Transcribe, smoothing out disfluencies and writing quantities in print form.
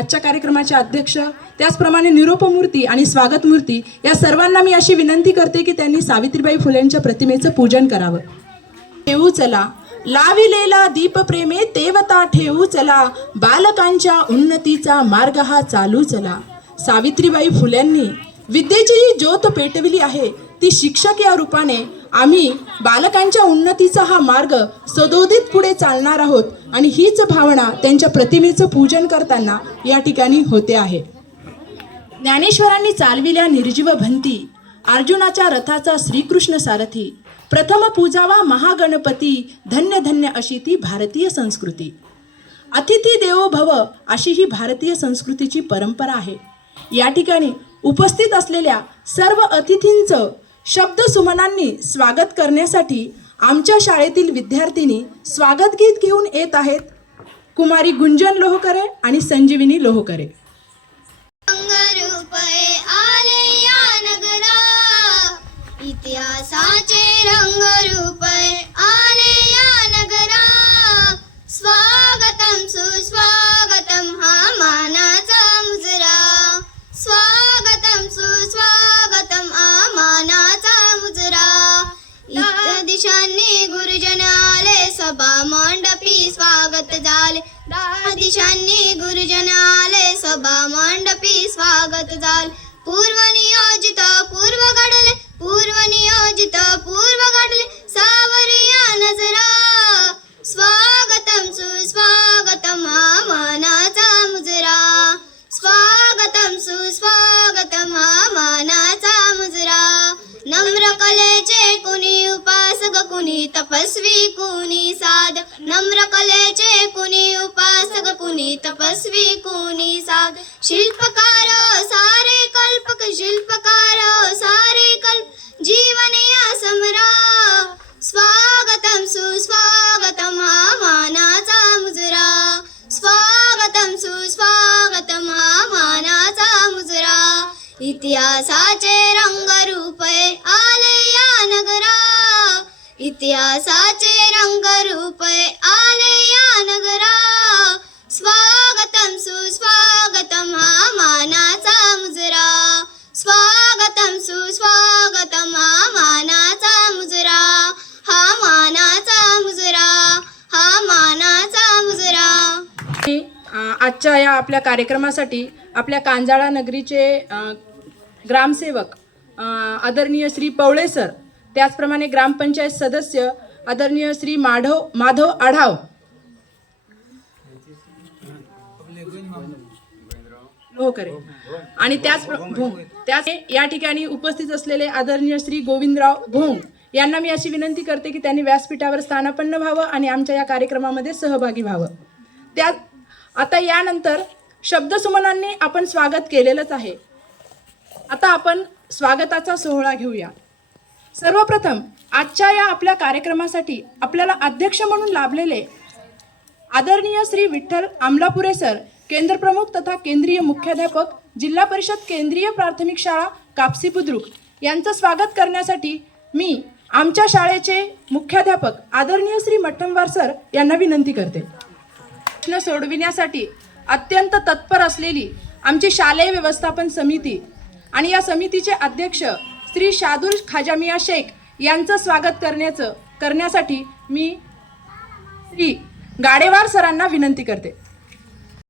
आजच्या कार्यक्रमाचे अध्यक्ष, त्याचप्रमाणे निरोपमूर्ती आणि स्वागतमूर्ती या सर्वांना मी अशी विनंती करते की त्यांनी सावित्रीबाई फुलेंच्या प्रतिमेचं पूजन करावं. ठेवू चला लाविलेला दीप प्रेमे तेवता ठेवू चला, बालकांच्या उन्नतीचा मार्ग हा चालू चला. सावित्रीबाई फुल्यांनी विद्येची जी ज्योत पेटविली आहे ती शिक्षक या रूपाने आम्ही बालकांच्या उन्नतीचा हा मार्ग सदोदित पुढे चालणार आहोत आणि हीच भावना त्यांच्या प्रतिमेचं पूजन करताना या ठिकाणी होते आहे. ज्ञानेश्वरांनी चालविल्या निर्जीव भंती, अर्जुनाच्या रथाचा श्रीकृष्ण सारथी, प्रथम पूजावा महागणपती, धन्य धन्य अशी ती भारतीय संस्कृती. अतिथी देवो भव अशी ही भारतीय संस्कृतीची परंपरा आहे. या ठिकाणी उपस्थित असलेल्या सर्व अतिथींचं शब्द सुमनांनी स्वागत करण्यासाठी आमच्या शाळेतील विद्यार्थिनी स्वागत गीत घेऊन येत आहेत. कुमारी गुंजन लोहकरे आणि संजीविनी लोहकरे. इतिहासाचे रंगरूप आले या नगरा, स्वागतम सुस्वागतम हा मानाचा मुजरा, स्वागतम सुस्वागतम हा मानाचा मुजरा. इतर दिशांनी गुरुजन आले, सभा मंडपी स्वागत झाले. दिशांनी गुरुजन आले, सभा मंडपी स्वागत झाले. पूर्वनियोजित पूर्व घडले, पूर्वनियोजित पूर्व घडले, सावरिया नजरा. स्वागतम सुस्वागतम हा मानाचा मुजरा, स्वागतम सुस्वागतम हा मानाचा मुजरा. नम्र कलेचे कुणी उपासक, कुणी तपस्वी, कुणी साधक. नम्र कलेचे कुणी उपासक, कुणी तपस्वी, कुणी साधक. शिल्पकार सारे कल्पक, शिल्पकार सारे कल्प, जीवन या समरा. स्वागतम सुस्वागतम हा मानाचा मुजरा, स्वागतम सुस्वागतम हा मानाचा मुजरा. इतिहासाचे रंगरूप आले या नगरा, इतिहासाचे रंगरूप आले या नगरा. स्वागतम सुस्वागतम हा मानाचा मुजरा, स्वागतम सुस्वागतम हा मानाचा मुजरा, हा मानाचा मुजरा, हा मानाचा मुजरा. आजच्या या आपल्या कार्यक्रमासाठी आपल्या कांजाळा नगरीचे ग्रामसेवक आदरणीय श्री पवळे सर, त्याचप्रमाणे ग्रामपंचायत सदस्य आदरणीय श्री माधव आढाव, लोहकरे आणि त्याच या ठिकाणी उपस्थित असलेले आदरणीय श्री गोविंदराव भोंग यांना मी अशी विनंती करते की त्यांनी व्यासपीठावर स्थानापन्न व्हावं आणि आमच्या या कार्यक्रमामध्ये सहभागी व्हावं. त्या आता यानंतर शब्दसुमनांनी आपण स्वागत केलेलंच आहे. आता आपण स्वागताचा सोहळा घेऊया. सर्वप्रथम आजच्या या आपल्या कार्यक्रमासाठी आपल्याला अध्यक्ष म्हणून लाभलेले आदरणीय श्री विठ्ठल आमलापुरे सर, केंद्रप्रमुख तथा केंद्रीय मुख्याध्यापक, जिल्हा परिषद केंद्रीय प्राथमिक शाळा कापसी बुद्रुक यांचं स्वागत करण्यासाठी मी आमच्या शाळेचे मुख्याध्यापक आदरणीय श्री मठ्ठमवार सर यांना विनंती करते. प्रश्न सोडविण्यासाठी अत्यंत तत्पर असलेली आमची शालेय व्यवस्थापन समिती आणि या समितीचे अध्यक्ष श्री शादुर खाजामिया शेख यांचं स्वागत करण्यासाठी मी श्री गाडेवार सरांना विनंती करते.